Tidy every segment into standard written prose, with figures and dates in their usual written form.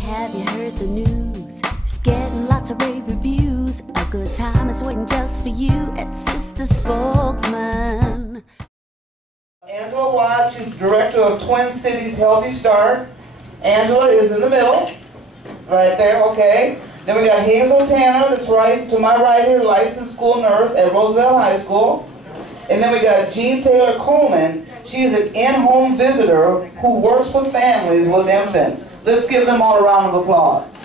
have you heard the news? It's getting lots of rave reviews. A good time is waiting just for you at Sister Spokesman. Angela Watts, she's director of Twin Cities Healthy Start. Angela is in the middle, right there, okay. Then we got Hazel Tanner, that's right to my right here, licensed school nurse at Roosevelt High School. And then we got Jean Taylor Coleman. She is an in-home visitor who works with families with infants. Let's give them all a round of applause.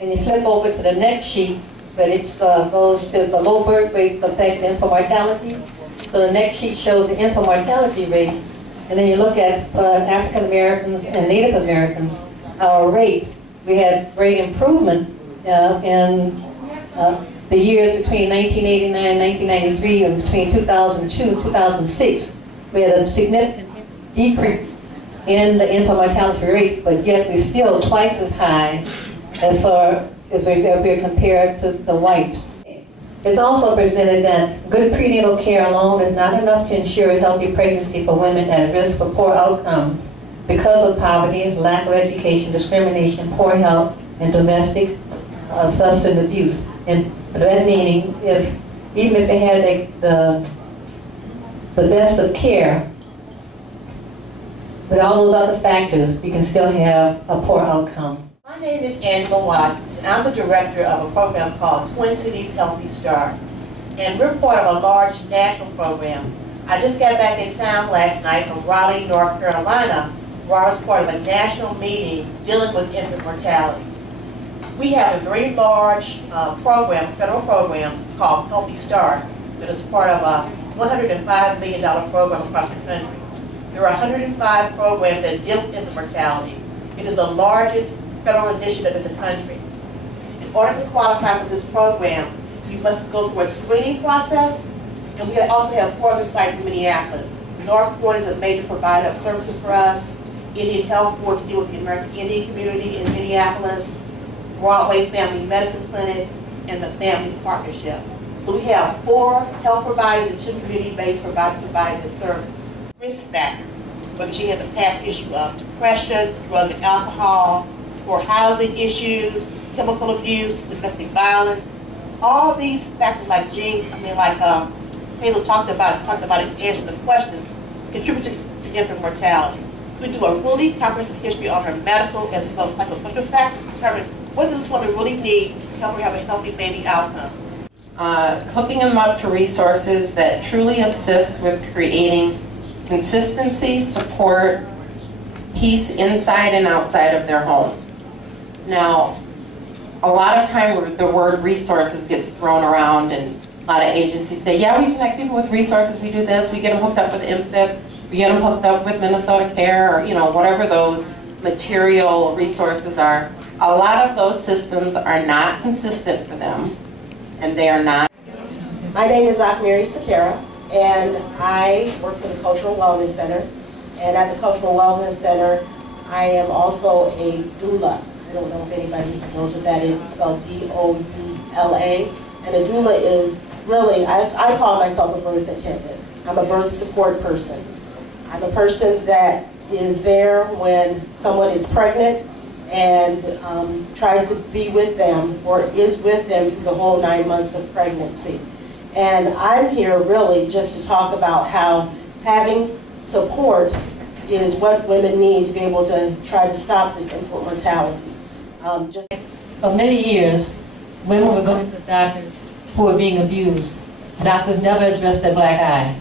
And you flip over to the next sheet, but it goes to the low birth rate affects the infant mortality. So the next sheet shows the infant mortality rate. And then you look at African Americans and Native Americans, our rate. We had great improvement in the years between 1989 and 1993, and between 2002 and 2006. We had a significant decrease in the infant mortality rate, but yet we're still twice as high as far as we're compared to the whites. It's also presented that good prenatal care alone is not enough to ensure a healthy pregnancy for women at risk for poor outcomes because of poverty, lack of education, discrimination, poor health, and domestic substance abuse. And that meaning, even if they had the best of care, with all those other factors, you can still have a poor outcome. My name is Angela Watts, and I'm the director of a program called Twin Cities Healthy Start. And we're part of a large national program. I just got back in town last night from Raleigh, North Carolina, where I was part of a national meeting dealing with infant mortality. We have a very large program, federal program, called Healthy Start, that is part of a $105 million program across the country. There are 105 programs that deal with infant mortality. It is the largest federal initiative in the country. In order to qualify for this program, you must go through a screening process, and we also have 4 other sites in Minneapolis. North Point is a major provider of services for us. Indian Health Board to deal with the American Indian community in Minneapolis, Broadway Family Medicine Clinic, and the Family Partnership. So we have 4 health providers and 2 community-based providers providing this service. Risk factors, whether she has a past issue of depression, drug and alcohol, or housing issues, chemical abuse, domestic violence, all these factors like Hazel talked about it, answering the questions, contribute to infant mortality. So we do a really comprehensive history on her medical as well as psychosocial factors to determine what does this woman really need to help her have a healthy baby outcome. Hooking them up to resources that truly assist with creating consistency, support, peace inside and outside of their home. Now, a lot of time the word resources gets thrown around, and a lot of agencies say, yeah, we connect people with resources, we do this, we get them hooked up with IMFIP, we get them hooked up with Minnesota Care, or whatever those material resources are. A lot of those systems are not consistent for them, and they are not. My name is Mary Sakara, and I work for the Cultural Wellness Center. And at the Cultural Wellness Center, I am also a doula. I don't know if anybody knows what that is. It's spelled D-O-U-L-A. And a doula is really, I call myself a birth attendant. I'm a birth support person. I'm a person that is there when someone is pregnant and tries to be with them or is with them through the whole 9 months of pregnancy. And I'm here really just to talk about how having support is what women need to be able to try to stop this infant mortality. For many years, women were going to doctors who were being abused. Doctors never addressed their black eye,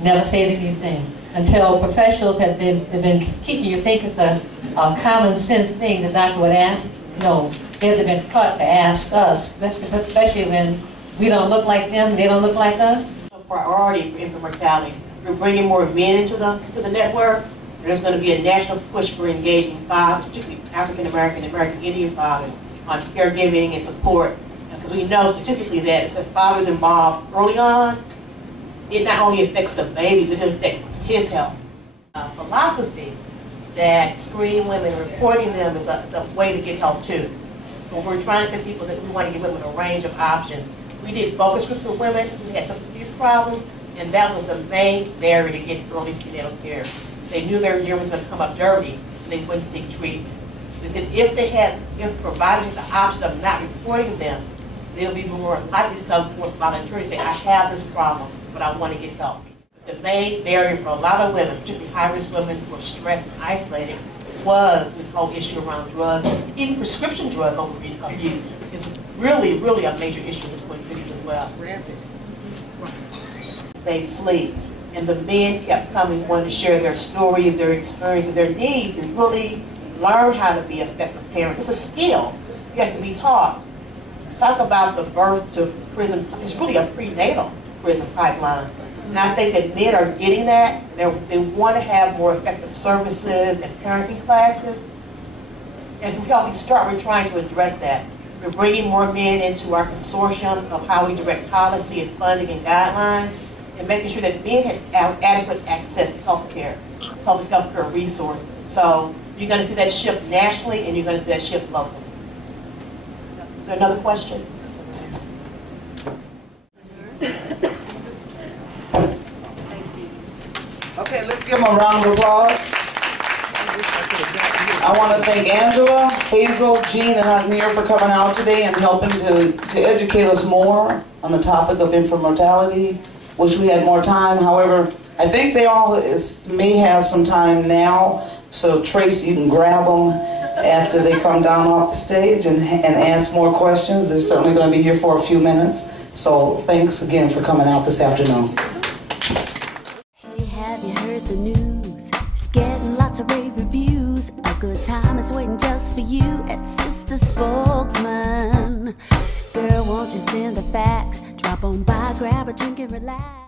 never said anything, until professionals have been keeping you think it's a common sense thing the doctor would ask. No, they have been taught to ask us, especially when we don't look like them, they don't look like us. Priority for infant mortality. We're bringing more men into the network. There's going to be a national push for engaging fathers, particularly African American and American Indian fathers, on caregiving and support. Because we know statistically that if the father's involved early on, it not only affects the baby, but it affects his health. Philosophy that screening women and reporting them is a way to get help too. But we're trying to say people that we want to give women a range of options. We did focus groups with women who had substance abuse problems, and that was the main barrier to get early prenatal care. they knew their urine was going to come up dirty, they wouldn't seek treatment. They said if provided the option of not reporting them, they'll be more likely to come forth voluntarily and say, I have this problem, but I want to get help. But the main barrier for a lot of women, particularly high-risk women who are stressed and isolated, was this whole issue around drug, even prescription drug abuse is really, really a major issue in the Twin Cities as well. Save sleep. And the men kept coming, wanting to share their stories, their experiences, their need to really learn how to be effective parents. It's a skill. It has to be taught. Talk about the birth to prison. It's really a prenatal prison pipeline. And I think that men are getting that. They want to have more effective services and parenting classes. And through Healthy Start, we're trying to address that. We're bringing more men into our consortium of how we direct policy and funding and guidelines, and making sure that men have adequate access to health care, public health care resources. So you're going to see that shift nationally, and you're going to see that shift locally. Is there another question? Okay, let's give them a round of applause. I want to thank Angela, Hazel, Jean, and Agneer for coming out today and helping to educate us more on the topic of infant mortality. Wish we had more time. However, I think they all may have some time now. So Tracy, you can grab them after they come down off the stage and ask more questions. They're certainly going to be here for a few minutes. So thanks again for coming out this afternoon. Hey, have you heard the news? It's getting lots of rave reviews. A good time is waiting just for you at Sister Spokesman. Girl, won't you send the facts? Drop on by, grab a drink and relax.